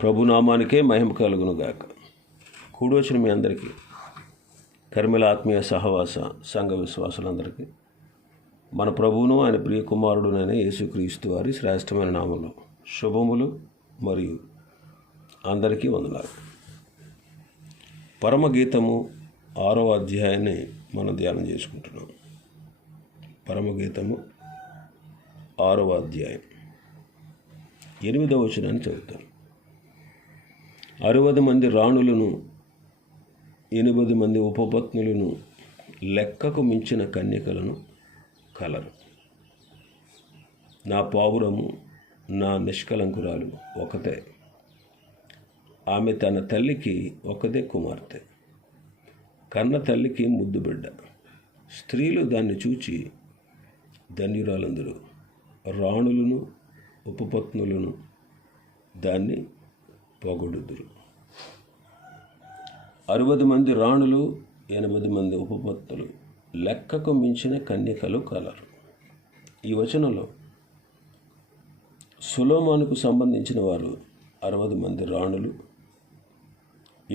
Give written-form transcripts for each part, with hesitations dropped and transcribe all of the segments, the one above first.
ప్రభునామానికే మహిమ కలుగునుగాక. కూడొచ్చిన మీ అందరికీ, కర్మిల ఆత్మీయ సహవాస సంఘ విశ్వాసులందరికీ మన ప్రభువును ఆయన ప్రియ కుమారుడునైన యేసుక్రీస్తు వారి శ్రేష్టమైన నామంలో శుభములు మరియు అందరికీ వందనాలు. పరమగీతము 6వ అధ్యాయాన్ని మనం ధ్యానం చేసుకుంటున్నాం. పరమగీతము 6వ అధ్యాయం 8వ వచనాన్ని చదువుతాను. 60 మంది రాణులను 8 మంది ఉపపత్నులను లెక్కకు మించిన కన్యకలను కలరు. నా పావురము నా నిష్కలంకురాలు ఒకతే, ఆమె తన తల్లికి ఒకదే కుమార్తె, కన్న తల్లికి ముద్దు బిడ్డ. స్త్రీలు దాన్ని చూచి ధన్యురాలందరూ, రాణులను ఉపపత్నులను దాన్ని పొగడుదురు. 60 మంది రాణులు 8 మంది ఉపపత్నులు లెక్కకు మించిన కన్యకలు కలరు. ఈ వచనంలో సొలొమోనుకు సంబంధించిన వారు 60 మంది రాణులు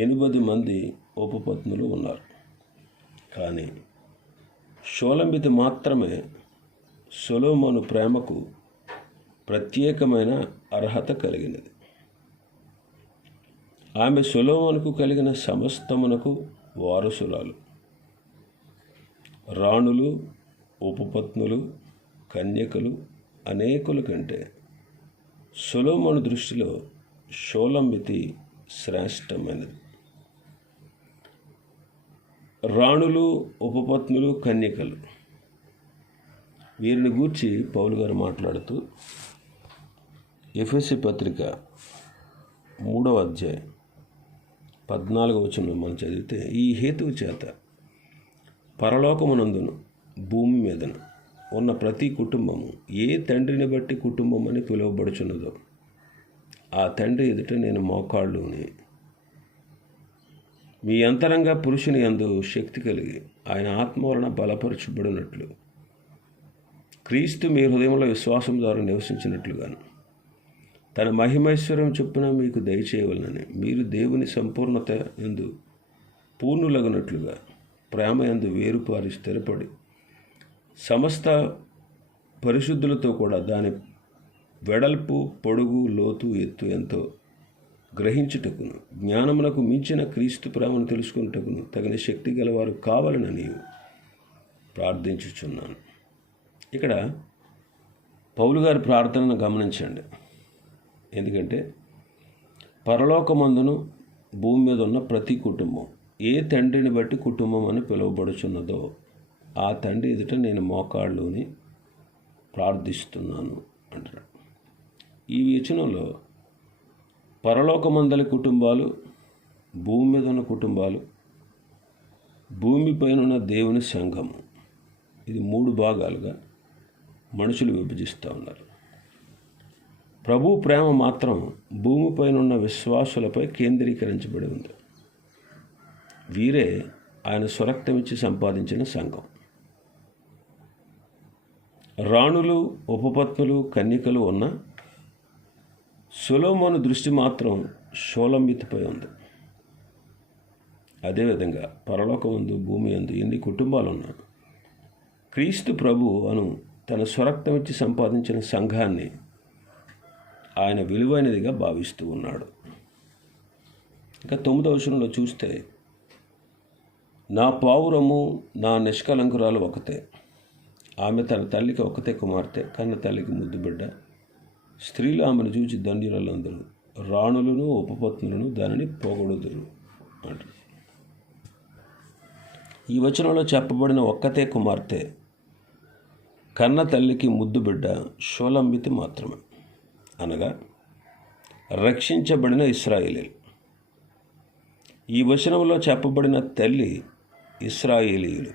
8 మంది ఉపపత్నులు ఉన్నారు. కానీ షోలంబితి మాత్రమే సొలొమోను ప్రేమకు ప్రత్యేకమైన అర్హత కలిగినది. ఆమె సొలొమోనుకు కలిగిన సమస్తమునకు వారసురాలు. రాణులు ఉపపత్నులు కన్యకలు అనేకుల కంటే సొలొమోను దృష్టిలో షోలంబితి శ్రేష్టమైనది. రాణులు ఉపపత్నులు కన్యకలు, వీరిని గూర్చి పౌలు గారు మాట్లాడుతూ ఎఫెసీ పత్రిక 3వ అధ్యాయం 14వ వచనం మనం చదివితే, ఈ హేతువు చేత పరలోకమునందును భూమి మీదను ఉన్న ప్రతి కుటుంబము ఏ తండ్రిని బట్టి కుటుంబం అని పిలువబడుచున్నదో ఆ తండ్రి ఎదుట నేను మోకాళ్ళుని, మీ అంతరంగ పురుషుని యందు శక్తి కలిగి ఆయన ఆత్మ వలన బలపరచబడినట్లు క్రీస్తు మీ హృదయంలో విశ్వాసం ద్వారా నివసించినట్లుగాను తన మహిమైశ్వర్యం చొప్పున మీకు దయచేయవలనని మీరు దేవుని సంపూర్ణత యందు పూర్ణులగునట్లుగా ప్రేమ యందు వేరుపారి స్థిరపడి సమస్త పరిశుద్ధులతో కూడా దాని వెడల్పు పొడుగు లోతు ఎత్తు ఎంతో గ్రహించుటకును జ్ఞానమునకు మించిన క్రీస్తు ప్రేమను తెలుసుకున్నటకును తగిన శక్తి గలవారు కావాలని ప్రార్థించుచున్నాను. ఇక్కడ పౌలు గారి ప్రార్థనను గమనించండి. ఎందుకంటే పరలోకమందును భూమి మీద ఉన్న ప్రతి కుటుంబం ఏ తండ్రిని బట్టి కుటుంబం అని పిలువబడుచున్నదో ఆ తండ్రి ఎదుట నేను మోకాళ్ళుని ప్రార్థిస్తున్నాను అంటాడు. ఈ వచనంలో పరలోకమందలి కుటుంబాలు, భూమి మీద ఉన్న కుటుంబాలు, భూమిపైన ఉన్న దేవుని సంఘము, ఇది 3 భాగాలుగా మనుషులు విభజిస్తూ ఉన్నారు. ప్రభు ప్రేమ మాత్రం భూమిపైన ఉన్న విశ్వాసులపై కేంద్రీకరించబడి ఉంది. వీరే ఆయన స్వరక్తమిచ్చి సంపాదించిన సంఘం. రాణులు ఉపపత్నులు కన్యకలు ఉన్న సొలొమోను దృష్టి మాత్రం షోలంబితిపై ఉంది. అదేవిధంగా పరలోకమందు భూమి యందు ఎన్ని కుటుంబాలు ఉన్నా క్రీస్తు ప్రభు అను తన స్వరక్తమిచ్చి సంపాదించిన సంఘాన్ని ఆయన విలువైనదిగా భావిస్తూ ఉన్నాడు. ఇంకా 9వ వచనంలో చూస్తే, నా పావురము నా నిష్కలంకురాలు ఒకతే, ఆమె తన తల్లికి ఒకతే కుమార్తె, కన్న తల్లికి ముద్దు బిడ్డ. స్త్రీలు ఆమెను చూచి ధన్యురాలందరూ, రాణులను ఉపపత్నులను దానిని పొగడుదురు అంటారు. ఈ వచనంలో చెప్పబడిన ఒక్కతే కుమార్తె, కన్న తల్లికి ముద్దు బిడ్డ షోలంబితి మాత్రమే, అనగా రక్షించబడిన ఇశ్రాయేలీలు. ఈ వచనంలో చెప్పబడిన తల్లి ఇశ్రాయేలీయులు.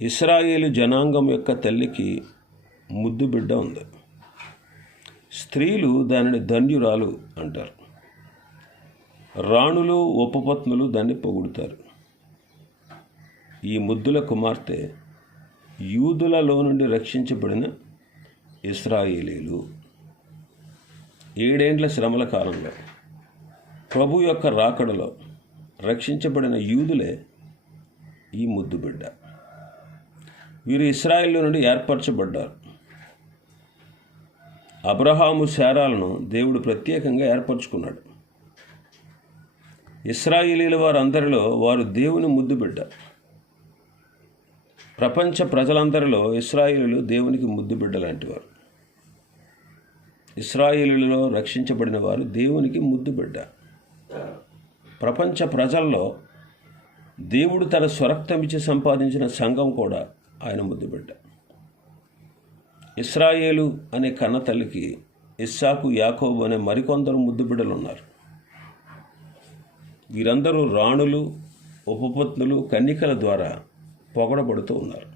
ఇశ్రాయేలు జనాంగం యొక్క తల్లికి ముద్దు బిడ్డ ఉంది. స్త్రీలు దానిని ధన్యురాలు అంటారు. రాణులు ఉపపత్నులు దాన్ని పొగుడుతారు. ఈ ముద్దుల కుమార్తె యూదులలో నుండి రక్షించబడిన ఇశ్రాయేలీలు. 7 ఏండ్ల శ్రమల కాలంలో ప్రభు యొక్క రాకడలో రక్షించబడిన యూదులే ఈ ముద్దు బిడ్డ. వీరు ఇశ్రాయేలు నుండి ఏర్పరచబడ్డారు. అబ్రహాము శారాలను దేవుడు ప్రత్యేకంగా ఏర్పరచుకున్నాడు. ఇశ్రాయేలీల వారందరిలో వారు దేవుని ముద్దు బిడ్డ. ప్రపంచ ప్రజలందరిలో ఇశ్రాయేలీలు దేవునికి ముద్దు బిడ్డ లాంటివారు. ఇశ్రాయేలీలలో రక్షించబడిన వారు దేవునికి ముద్దు బిడ్డ. ప్రపంచ ప్రజల్లో దేవుడు తన స్వరక్తమిచ్చి సంపాదించిన సంఘం కూడా ఆయన ముద్దు బిడ్డ. ఇశ్రాయేలు అనే కన్న తల్లికి ఇస్సాకు, యాకోబు అనే మరికొందరు ముద్దు బిడ్డలు ఉన్నారు. వీరందరూ రాణులు, ఉపపత్నులు, కన్నికల ద్వారా పొగడబడుతూ ఉన్నారు.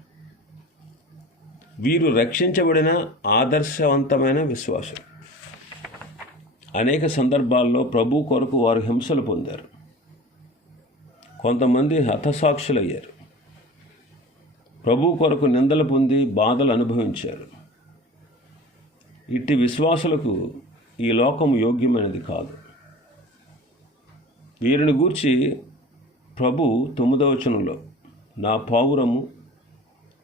వీరు రక్షించబడిన ఆదర్శవంతమైన విశ్వాసులు. అనేక సందర్భాల్లో ప్రభు కొరకు వారు హింసలు పొందారు. కొంతమంది హతసాక్షులయ్యారు. ప్రభు కొరకు నిందలు పొంది బాధలు అనుభవించారు. ఇట్టి విశ్వాసులకు ఈ లోకం యోగ్యమైనది కాదు. వీరిని గూర్చి ప్రభు 9వ వచనంలో నా పావురము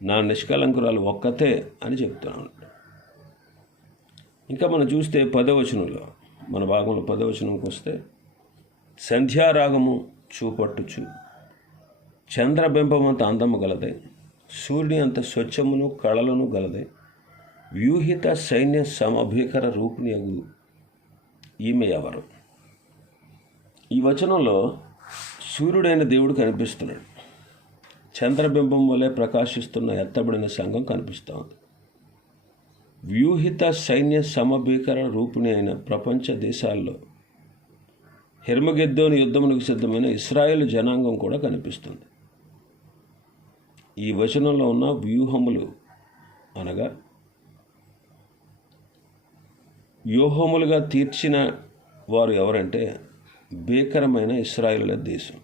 నా నిష్కలంకురాలు ఒక్కతే అని చెప్తున్నాడు. ఇంకా మనం చూస్తే 10వ వచనంలో, మన భాగంలో 10వ వచనంకి వస్తే సంధ్యారాగము చూపట్టుచు చంద్రబింబమంత అందము గలదే, సూర్యుని అంత స్వచ్ఛమును కళలను గలదే, వ్యూహిత సైన్య సమభీకర రూపిణియగు ఈమె ఎవరు? ఈ వచనంలో సూర్యుడైన దేవుడు కనిపిస్తున్నాడు. చంద్రబింబం వలె ప్రకాశిస్తున్న ఎత్తబడిన సంఘం కనిపిస్తోంది. వ్యూహిత సైన్య సమభీకర రూపిణి అయిన ప్రపంచ దేశాల్లో హెర్మగెద్దోను యుద్ధమునకు సిద్ధమైన ఇశ్రాయేలు జనాంగం కూడా కనిపిస్తుంది. ఈ వచనంలో ఉన్న వ్యూహములు అనగా వ్యూహములుగా తీర్చిన వారు ఎవరంటే భీకరమైన ఇశ్రాయేలు దేశం.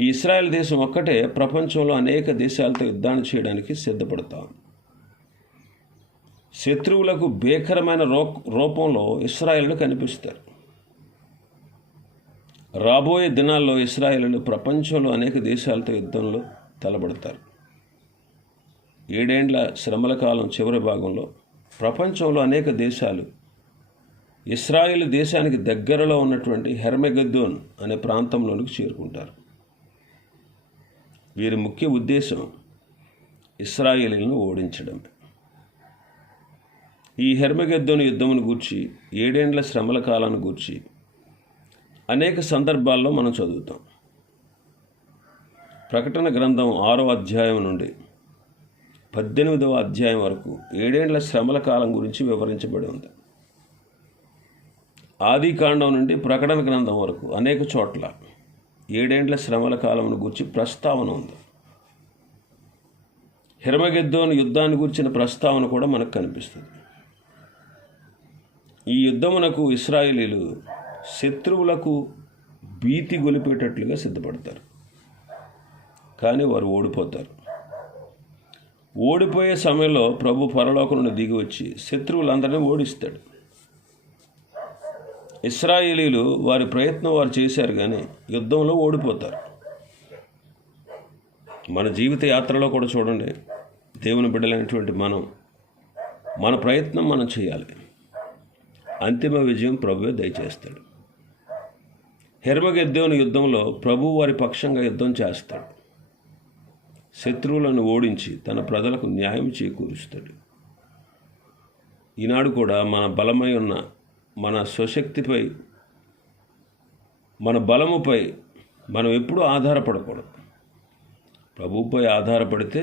ఈ ఇశ్రాయేల్ దేశం ఒక్కటే ప్రపంచంలో అనేక దేశాలతో యుద్ధాన్ని చేయడానికి సిద్ధపడతాం. శత్రువులకు భీకరమైన రూపంలో ఇశ్రాయేలు కనిపిస్తారు. రాబోయే దినాల్లో ఇశ్రాయేలు ప్రపంచంలో అనేక దేశాలతో యుద్ధంలో తలబడతారు. 7 ఏండ్ల శ్రమల కాలం చివరి భాగంలో ప్రపంచంలో అనేక దేశాలు ఇశ్రాయేలు దేశానికి దగ్గరలో ఉన్నటువంటి హెర్మగెద్దోన్ అనే ప్రాంతంలోనికి చేరుకుంటారు. వీరి ముఖ్య ఉద్దేశం ఇశ్రాయేలీలను ఓడించడమే. ఈ హెర్మగెద్దోను యుద్ధమును గూర్చి 7 ఏండ్ల శ్రమల కాలాన్ని గూర్చి అనేక సందర్భాల్లో మనం చదువుతాం. ప్రకటన గ్రంథం 6వ అధ్యాయం నుండి 18వ అధ్యాయం వరకు 7 ఏండ్ల శ్రమల కాలం గురించి వివరించబడి ఉంది. ఆది కాండం నుండి ప్రకటన గ్రంథం వరకు అనేక చోట్ల 7 ఏండ్ల శ్రమల కాలంను గురించి ప్రస్తావన ఉంది. హెర్మగెద్దోను యుద్ధాన్ని గురించిన ప్రస్తావన కూడా మనకు కనిపిస్తుంది. ఈ యుద్ధమునకు ఇశ్రాయేలీలు శత్రువులకు భీతి గొలిపేటట్లుగా సిద్ధపడతారు. కానీ వారు ఓడిపోతారు. ఓడిపోయే సమయంలో ప్రభు పరలోకం నుండి దిగి వచ్చి శత్రువులందరినీ ఓడిస్తాడు. ఇశ్రాయేలీలు వారి ప్రయత్నం వారు చేశారు, కానీ యుద్ధంలో ఓడిపోతారు. మన జీవిత యాత్రలో కూడా చూడండి, దేవుని బిడ్డలైనటువంటి మన ప్రయత్నం మనం చేయాలి. అంతిమ విజయం ప్రభువే దయచేస్తాడు. హెర్మగెద్దోను యుద్ధంలో ప్రభు వారి పక్షంగా యుద్ధం చేస్తాడు. శత్రువులను ఓడించి తన ప్రజలకు న్యాయం చేకూరుస్తాడు. ఈనాడు కూడా మన బలమై ఉన్న మన స్వశక్తిపై, మన బలముపై మనం ఎప్పుడూ ఆధారపడకూడదు. ప్రభువుపై ఆధారపడితే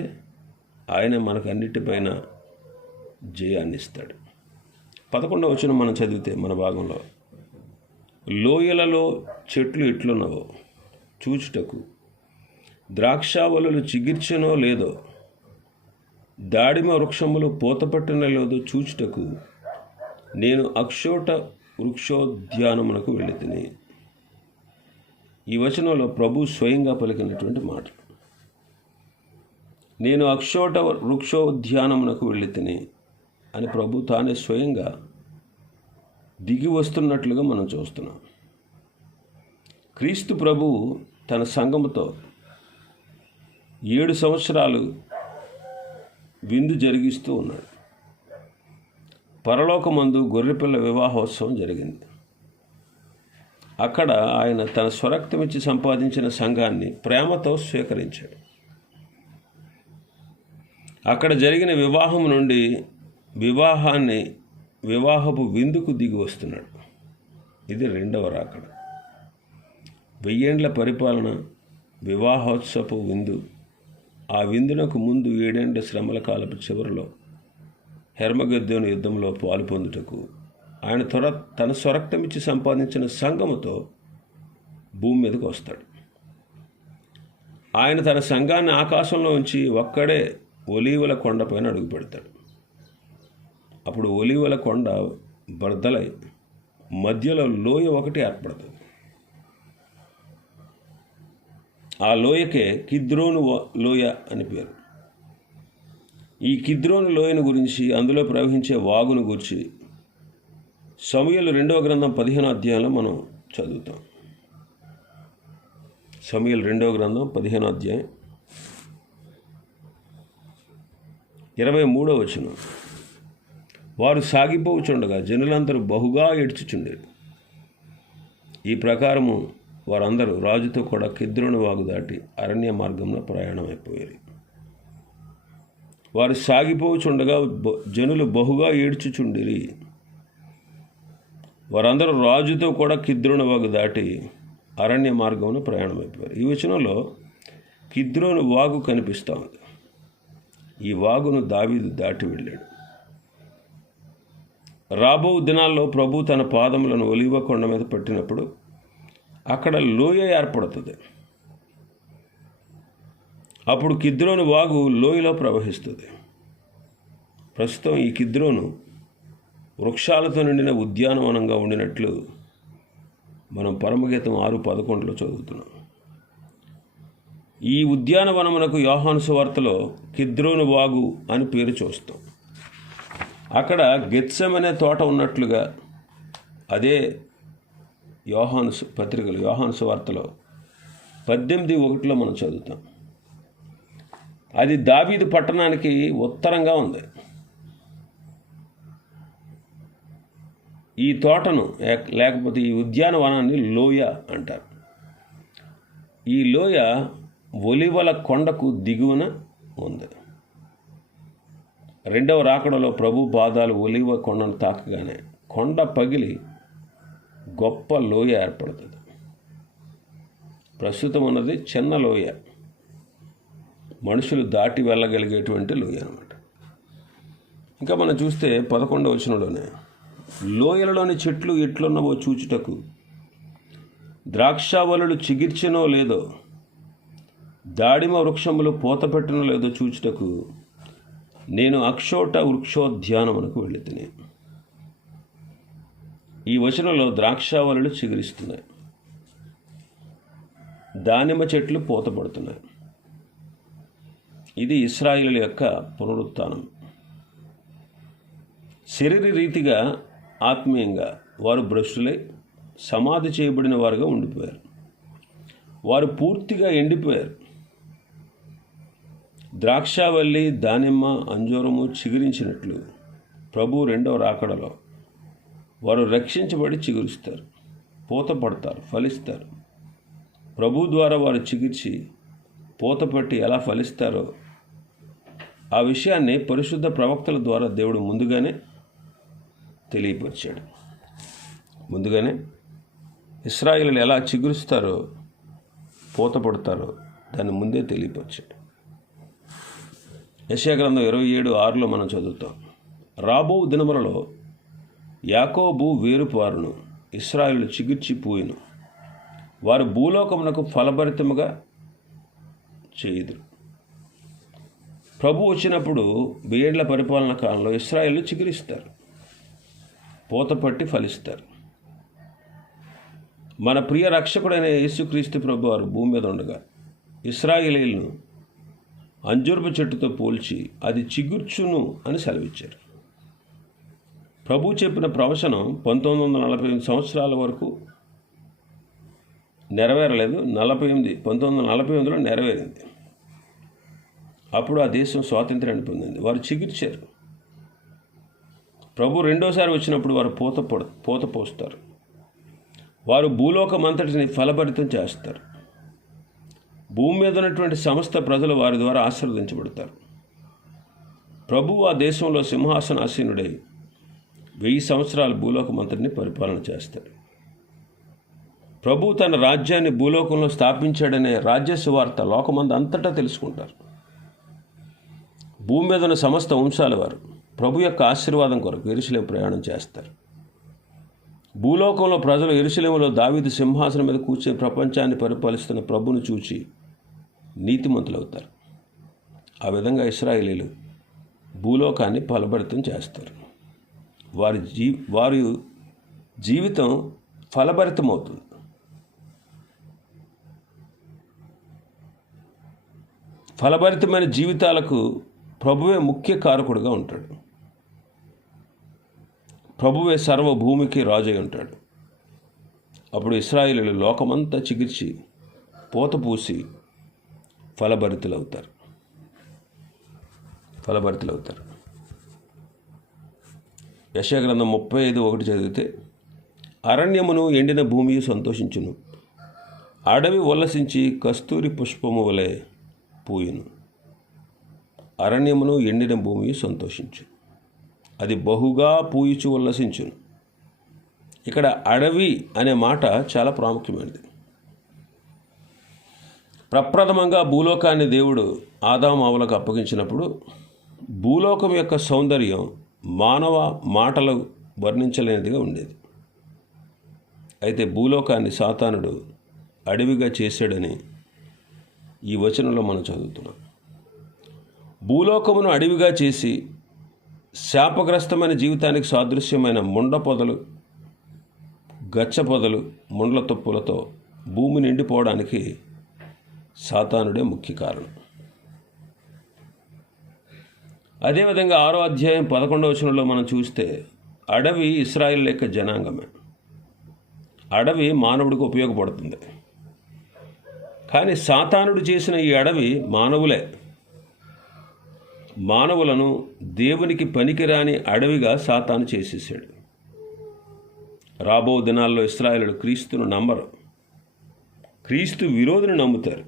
ఆయన మనకు అన్నిటిపైన జయాన్ని ఇస్తాడు. 11వ వచనం మనం చదివితే మన భాగంలో, లోయలలో చెట్లు ఎట్లున్నవో చూచుటకు, ద్రాక్షావళులు చిగిర్చనో లేదో, దాడిమ వృక్షములు పూతపట్టిన లేదో చూచుటకు నేను అక్షోట వృక్షోద్యానమునకు వెళ్ళితిని. ఈ వచనంలో ప్రభు స్వయంగా పలికినటువంటి మాట. నేను అక్షోట వృక్షోద్యానమునకు వెళ్ళితిని అని ప్రభు తానే స్వయంగా దిగి వస్తున్నట్లుగా మనం చూస్తున్నాం. క్రీస్తు ప్రభువు తన సంఘముతో 7 సంవత్సరాలు విందు జరిగిస్తూ ఉన్నాడు. పరలోకమందు గొర్రెపిల్ల వివాహోత్సవం జరిగింది. అక్కడ ఆయన తన స్వరక్తమిచ్చి సంపాదించిన సంఘాన్ని ప్రేమతో స్వీకరించాడు. అక్కడ జరిగిన వివాహం నుండి వివాహపు విందుకు దిగి వస్తున్నాడు. ఇది 2వ రాకడ. 1000 ఏండ్ల పరిపాలన, వివాహోత్సవపు విందు. ఆ విందునకు ముందు 7 ఏండ్ల శ్రమల కాలపు చివరిలో హెర్మగెద్దోను యుద్ధంలో పాలు పొందుటకు ఆయన తన స్వరక్తమిచ్చి సంపాదించిన సంఘముతో భూమి మీదకు వస్తాడు. ఆయన తన సంఘాన్ని ఆకాశంలో ఉంచి ఒక్కడే ఒలీవల కొండపైన అడుగు పెడతాడు. అప్పుడు ఒలీవల కొండ బర్దలై మధ్యలో లోయ ఒకటి ఏర్పడుతుంది. ఆ లోయకే కిద్రోను లోయ అని పేరు. ఈ కిద్రోను లోయను గురించి, అందులో ప్రవహించే వాగును గురించి సమూయేలు 2వ గ్రంథం 15వ అధ్యాయంలో మనం చదువుతాం. సమూయేలు 2వ గ్రంథం 15వ అధ్యాయం 23వ వచనం. వారు సాగిపోవుచుండగా జనులందరూ బహుగా ఏడ్చుచుండేరు. ఈ ప్రకారము వారందరూ రాజుతో కూడా కిద్రోను వాగు దాటి అరణ్య మార్గంలో ప్రయాణమైపోయారు. వారు సాగిపోచుండగా జనులు బహుగా ఏడ్చుచుండిరి. వారందరూ రాజుతో కూడా కిద్రోను వాగు దాటి అరణ్య మార్గంలో ప్రయాణమైపోయారు. ఈ వచనంలో కిద్రోను వాగు కనిపిస్తూ ఉంది. ఈ వాగును దావీదు దాటి వెళ్ళాడు. రాబో దినాల్లో ప్రభు తన పాదములను ఒలీవ కొండ మీద పెట్టినప్పుడు అక్కడ లోయ ఏర్పడుతుంది. అప్పుడు కిద్రోను వాగు లోయలో ప్రవహిస్తుంది. ప్రస్తుతం ఈ కిద్రోను వృక్షాలతో నిండిన ఉద్యానవనంగా ఉండినట్లు మనం పరమగీతం 6:11 చదువుతున్నాం. ఈ ఉద్యానవనమునకు యోహాను సువార్తలో కిద్రోను వాగు అని పేరు చూస్తాం. అక్కడ గెత్సెమనే తోట ఉన్నట్లుగా అదే యోహాను సువార్తలో 18:1 మనం చదువుతాం. అది దావీదు పట్టణానికి ఉత్తరంగా ఉంది. ఈ తోటను లేకపోతే ఈ ఉద్యానవనాన్ని లోయ అంటారు. ఈ లోయ ఒలివల కొండకు దిగువన ఉంది. 2వ రాకడలో ప్రభు పాదాలు ఒలివ కొండను తాకగానే కొండ పగిలి గొప్ప లోయ ఏర్పడుతుంది. ప్రస్తుతం ఉన్నది చిన్న లోయ, మనుషులు దాటి వెళ్ళగలిగేటువంటి లోయ అన్నమాట. ఇంకా మనం చూస్తే 11వ వచనంలోనే లోయలలోని చెట్లు ఎట్లున్నవో చూచుటకు, ద్రాక్షావళులు చిగిర్చినో లేదో, దాడిమ వృక్షములు పూత పెట్టనో లేదో చూచుటకు నేను అక్షోట వృక్షోద్యానమునకు వెళ్ళితిని. ఈ వచనంలో ద్రాక్షావళులు చిగురిస్తున్నాయి, దానిమ్మ చెట్లు పూత పడుతున్నాయి. ఇది ఇశ్రాయేలు యొక్క పునరుత్థానం. శరీర రీతిగా, ఆత్మీయంగా వారు భ్రష్టులై సమాధి చేయబడిన వారుగా ఉండిపోయారు. వారు పూర్తిగా ఎండిపోయారు. ద్రాక్షావల్లి, దానిమ్మ, అంజూరము చిగురించినట్లు ప్రభు 2వ రాకడలో వారు రక్షించబడి చిగురుస్తారు, పూత పడతారు, ఫలిస్తారు. ప్రభు ద్వారా వారు చిగిర్చి పూత పట్టి ఎలా ఫలిస్తారో ఆ విషయాన్ని పరిశుద్ధ ప్రవక్తల ద్వారా దేవుడు ముందుగానే తెలియపరిచాడు. ముందుగానే ఇశ్రాయేలులు ఎలా చిగురుస్తారో, పూత పడతారో దాన్ని ముందే తెలియపరిచాడు. యెషయా గ్రంథం 27:6 మనం చదువుతాం. రాబో దినములలో యాకోబు వేరుపారును, ఇశ్రాయేలు చిగుర్చిపోయిను, వారు భూలోకమునకు ఫలభరితముగా చేయుదురు. ప్రభు వచ్చినప్పుడు 1000 ఏండ్ల పరిపాలన కాలంలో ఇశ్రాయేలు చిగురిస్తారు, పూత పట్టి ఫలిస్తారు. మన ప్రియ రక్షకుడైన యేసుక్రీస్తు ప్రభు వారు భూమి మీద ఉండగా ఇశ్రాయేలీయులను అంజూరపు చెట్టుతో పోల్చి అది చిగుర్చును అని సెలవిచ్చారు. ప్రభు చెప్పిన ప్రవచనం 1948 సంవత్సరాల వరకు నెరవేరలేదు. 1948లో నెరవేరింది. అప్పుడు ఆ దేశం స్వాతంత్ర్యాన్ని పొందింది. వారు చిగిర్చారు. ప్రభు రెండోసారి వచ్చినప్పుడు వారు పూత పోస్తారు. వారు భూలోకమంతటిని ఫలభరితం చేస్తారు. భూమి మీద ఉన్నటువంటి సమస్త ప్రజలు వారి ద్వారా ఆశీర్వదించబడతారు. ప్రభువు ఆ దేశంలో సింహాసనాసీనుడై 1000 సంవత్సరాలు భూలోకమంతటిని పరిపాలన చేస్తాడు. ప్రభు తన రాజ్యాన్ని భూలోకంలో స్థాపించాడనే రాజ్య సువార్త లోకమందు అంతటా తెలుసుకుంటారు. భూమి మీద ఉన్న సమస్త వంశాల వారు ప్రభు యొక్క ఆశీర్వాదం కొరకు యెరూషలేము ప్రయాణం చేస్తారు. భూలోకంలో ప్రజలు యెరూషలేములో దావీదు సింహాసనం మీద కూర్చొని ప్రపంచాన్ని పరిపాలిస్తున్న ప్రభువును చూచి నీతిమంతులవుతారు. ఆ విధంగా ఇశ్రాయేలీలు భూలోకాన్ని ఫలభరితం చేస్తారు. వారి జీవితం ఫలభరితమవుతుంది. ఫలభరితమైన జీవితాలకు ప్రభువే ముఖ్య కారకుడుగా ఉంటాడు. ప్రభువే సర్వభూమికి రాజై ఉంటాడు. అప్పుడు ఇశ్రాయేలీయులు లోకమంతా చిగిర్చి పూత పూసి ఫలభరితులవుతారు. యెషయా గ్రంథం 35:1 చదివితే, అరణ్యమును ఎండిన భూమి సంతోషించును, అడవి ఉల్లసించి కస్తూరి పుష్పము వలె పూయును. అరణ్యమును ఎండిన భూమి సంతోషించు, అది బహుగా పూయిచు ఉల్లసించును. ఇక్కడ అడవి అనే మాట చాలా ప్రాముఖ్యమైనది. ప్రప్రథమంగా భూలోకాన్ని దేవుడు ఆదాము హవ్వలకు అప్పగించినప్పుడు భూలోకం యొక్క సౌందర్యం మానవ మాటలు వర్ణించలేనిదిగా ఉండేది. అయితే భూలోకాన్ని సాతానుడు అడవిగా చేశాడని ఈ వచనంలో మనం చదువుతున్నాం. భూలోకమును అడవిగా చేసి శాపగ్రస్తమైన జీవితానికి సాదృశ్యమైన ముండ పొదలు, గచ్చ పొదలు, ముండ్ల తుప్పులతో భూమి నిండిపోవడానికి సాతానుడే ముఖ్య కారణం. అదేవిధంగా 6వ అధ్యాయం 11వ వచనంలో మనం చూస్తే అడవి ఇశ్రాయేలు యొక్క జనాంగమే. అడవి మానవుడికి ఉపయోగపడుతుంది. కానీ సాతానుడు చేసిన ఈ అడవి మానవులే. మానవులను దేవునికి పనికిరాని అడవిగా సాతాను చేసేసాడు. రాబో దినాల్లో ఇశ్రాయేలు క్రీస్తును నమ్మరు, క్రీస్తు విరోధిని నమ్ముతారు.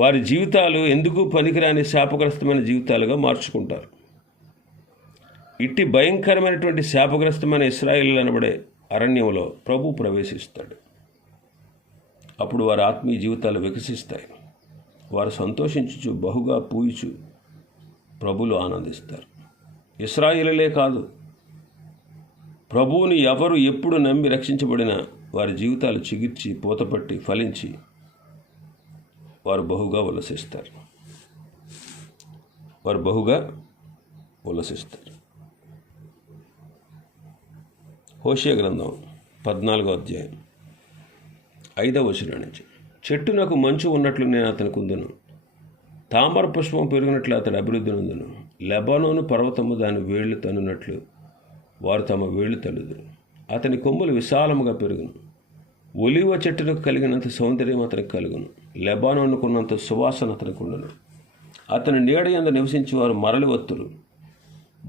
వారి జీవితాలు ఎందుకు పనికిరాని శాపగ్రస్తమైన జీవితాలుగా మార్చుకుంటారు. ఇట్టి భయంకరమైనటువంటి శాపగ్రస్తమైన ఇశ్రాయేలు అనబడే అరణ్యంలో ప్రభు ప్రవేశిస్తాడు. అప్పుడు వారి ఆత్మీయ జీవితాలు వికసిస్తాయి. వారు సంతోషించుచు బహుగా పూయిచు ప్రభువులు ఆనందిస్తారు. ఇశ్రాయేలులే కాదు, ప్రభువుని ఎవరు ఎప్పుడు నమ్మి రక్షించబడిన వారి జీవితాలు చిగిర్చి పూతపట్టి ఫలించి వారు బహుగా ఉల్లసిస్తారు. హోషేయ గ్రంథం 14వ అధ్యాయం 5వ వచనం నుంచి, చెట్టునకు మంచు ఉన్నట్లు నేను అతని కుందును, తామర పుష్పం పెరిగినట్లు అతడు అభివృద్ధి నొందును. లెబానోను పర్వతము దాని వేళ్లు తన్నునట్లు వారు తమ వేళ్లు తల్లుదురు. అతని కొమ్ములు విశాలముగా పెరుగును. ఒలివ చెట్టునకు కలిగినంత సౌందర్యం అతనికి కలుగును. లెబానోనుకున్నంత సువాసన అతనికి ఉండును. అతని నీడ యందు నివసించి వారు మరలి వత్తురు.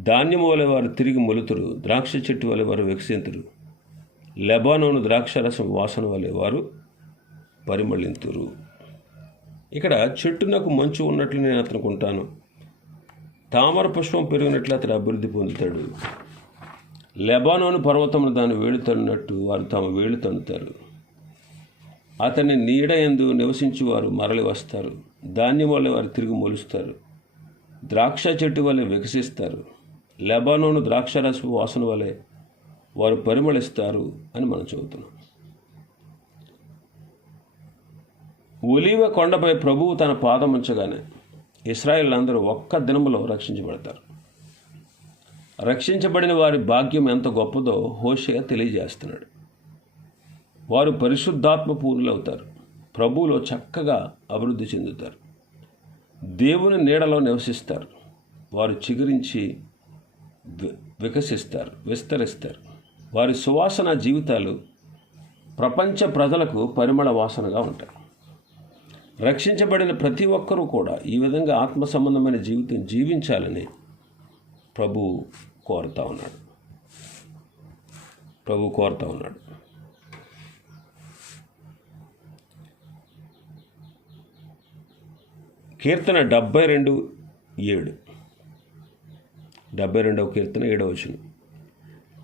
ధాన్యము వలె వారు తిరిగి మొలుతురు. ద్రాక్ష చెట్టు వలె వారు వికసింతురు. లెబానోను ద్రాక్షరసం వాసన వలె వారు పరిమళింతురు. ఇక్కడ చెట్టునకు మంచు ఉన్నట్లు నేను అతనికి ఉంటాను, తామర పుష్పం పెరిగినట్లు అతడు అభివృద్ధి పొందుతాడు. లెబానోను పర్వతమును దాని వేళ్ళు తన్నునట్టు వారు తమ వేళ్ళు తన్నుతారు. అతని నీడ యందు నివసించి వారు మరలి వస్తారు. ధాన్యం వల్ల వారు తిరిగి మొలుస్తారు. ద్రాక్ష చెట్టు వలె వికసిస్తారు. లెబానోను ద్రాక్షరసపు వాసన వలె వారు పరిమళిస్తారు అని మనం చెబుతున్నాం. ఒలీవ కొండపై ప్రభువు తన పాదం ఉంచగానే ఇశ్రాయేలులందరూ ఒక్క దినములో రక్షించబడతారు. రక్షించబడిన వారి భాగ్యం ఎంత గొప్పదో హోషేయ తెలియజేస్తున్నాడు. వారు పరిశుద్ధాత్మ పూర్ణులవుతారు. ప్రభువులో చక్కగా అభివృద్ధి చెందుతారు. దేవుని నీడలో నివసిస్తారు. వారు చిగురించి విస్తరిస్తారు. వారి సువాసన జీవితాలు ప్రపంచ ప్రజలకు పరిమళ వాసనగా ఉంటాయి. రక్షించబడిన ప్రతి ఒక్కరూ కూడా ఈ విధంగా ఆత్మ సంబంధమైన జీవితం జీవించాలని ప్రభు కోరుతా ఉన్నాడు. కీర్తన 72:7. 72వ కీర్తన 7వ వచనం.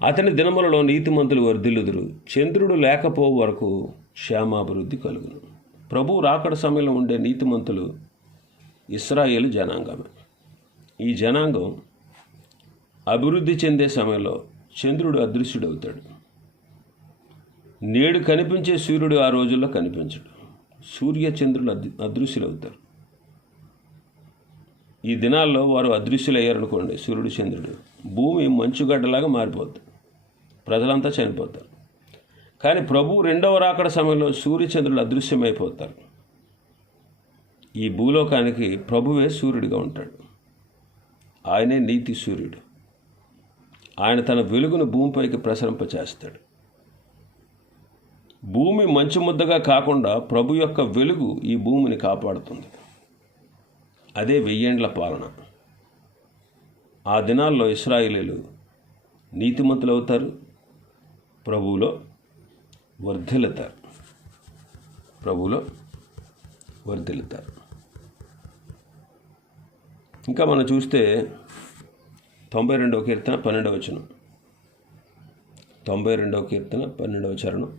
అతని దినములలో నీతిమంతులు వర్ధిల్లుదురు, చంద్రుడు లేకపోవు వరకు క్షేమాభివృద్ధి కలుగును. ప్రభు రాకడ సమయంలో ఉండే నీతిమంతులు ఇశ్రాయేలు జనాంగమే. ఈ జనాంగం అభివృద్ధి చెందే సమయంలో చంద్రుడు అదృశ్యుడవుతాడు. నేడు కనిపించే సూర్యుడు ఆ రోజుల్లో కనిపించడు. సూర్య చంద్రులు అదృశ్యులవుతారు. ఈ దినాల్లో వారు అదృశ్యులయ్యారనుకోండి, సూర్యుడు చంద్రుడు, భూమి మంచుగడ్డలాగా మారిపోతుంది, ప్రజలంతా చనిపోతారు. కానీ ప్రభు రెండవ రాకడ సమయంలో సూర్యచంద్రులు అదృశ్యమైపోతారు. ఈ భూలోకానికి ప్రభువే సూర్యుడిగా ఉంటాడు. ఆయనే నీతి సూర్యుడు. ఆయన తన వెలుగును భూమిపైకి ప్రసరింపచేస్తాడు. భూమి మంచు ముద్దగా కాకుండా ప్రభు యొక్క వెలుగు ఈ భూమిని కాపాడుతుంది. అదే 1000 ఏండ్ల పాలన. ఆ దినాల్లో ఇశ్రాయేలీయులు నీతిమంతులు అవుతారు, ప్రభువులో వర్ధిల్లుతారు. ఇంకా మనం చూస్తే 92వ కీర్తన 12వ వచనం. 92వ కీర్తన 12వ చరణం.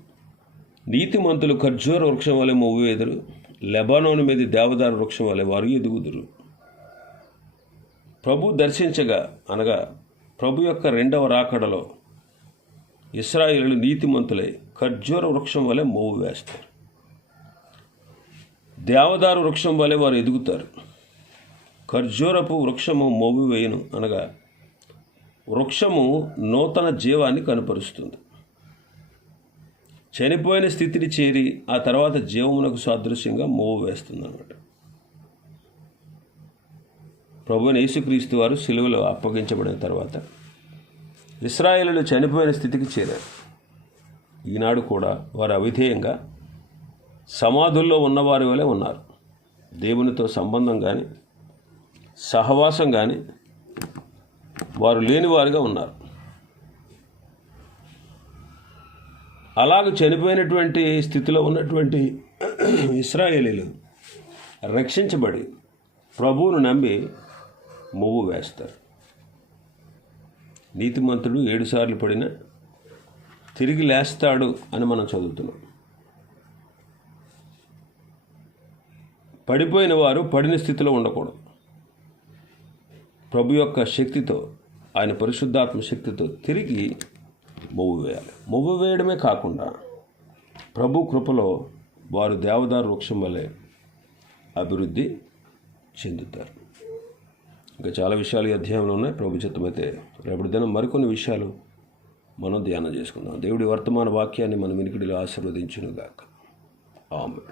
నీతిమంతులు ఖర్జూర వృక్షం వలె మొవ్వేదురు, లెబానోను మీద దేవదారు వృక్షం వలె వారు ఎదుగుదురు. ప్రభు దర్శించగా, అనగా ప్రభు యొక్క రెండవ రాకడలో ఇశ్రాయేలు నీతిమంతులై ఖర్జూర వృక్షం వలె మోవు వేస్తారు. దేవదారు వృక్షం వలె వారు ఎదుగుతారు. ఖర్జూరపు వృక్షము మోవు వేయును, అనగా వృక్షము నూతన జీవాన్ని కనపరుస్తుంది. చనిపోయిన స్థితిని చేరి ఆ తర్వాత జీవమునకు సాదృశ్యంగా మోవు వేస్తుంది అన్నమాట. ప్రభువైన యేసుక్రీస్తు వారు సిలువలో అప్పగించబడిన తర్వాత ఇశ్రాయేలీయులు చనిపోయిన స్థితికి చేరారు. ఈనాడు కూడా వారు అవిధేయంగా సమాధుల్లో ఉన్నవారి వలె ఉన్నారు. దేవునితో సంబంధం కానీ సహవాసం కానీ వారు లేనివారుగా ఉన్నారు. అలాగ చనిపోయినటువంటి స్థితిలో ఉన్నటువంటి ఇశ్రాయేలీయులు రక్షించబడి ప్రభువును నమ్మి మొవ్వు వేస్తారు. నీతిమంతుడు 7 సార్లు పడినా తిరిగి లేస్తాడు అని మనం చదువుతున్నాం. పడిపోయిన వారు పడిన స్థితిలో ఉండకూడదు. ప్రభు యొక్క శక్తితో, ఆయన పరిశుద్ధాత్మ శక్తితో తిరిగి మొవ్వు వేయాలి. మొవ్వు వేయడమే కాకుండా ప్రభు కృపలో వారు దేవదారు వృక్షం వలె అభివృద్ధి చెందుతారు. ఇంకా చాలా విషయాలు ఈ అధ్యాయంలో ఉన్నాయి. ప్రభు చిత్తమైతే రేపటి దినం మరికొన్ని విషయాలు మనం ధ్యానం చేసుకుందాం. దేవుడి వర్తమాన వాక్యాన్ని మన వినికిడిలో ఆశీర్వదించునుగాక. ఆమేన్.